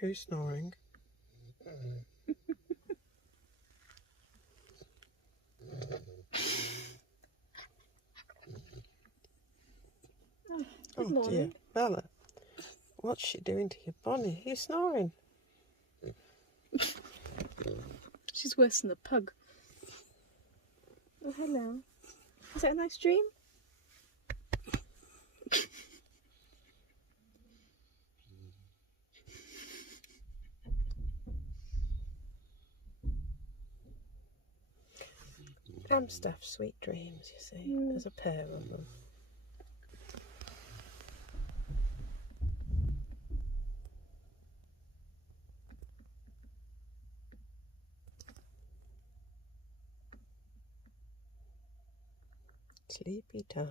Who's snoring? Good Oh morning. dear, Bella, what's she doing to your bonnet? You're snoring. She's worse than a pug. Oh, hello. Is that a nice dream? Amstaff sweet dreams, you see. There's a pair of them. Sleepy time.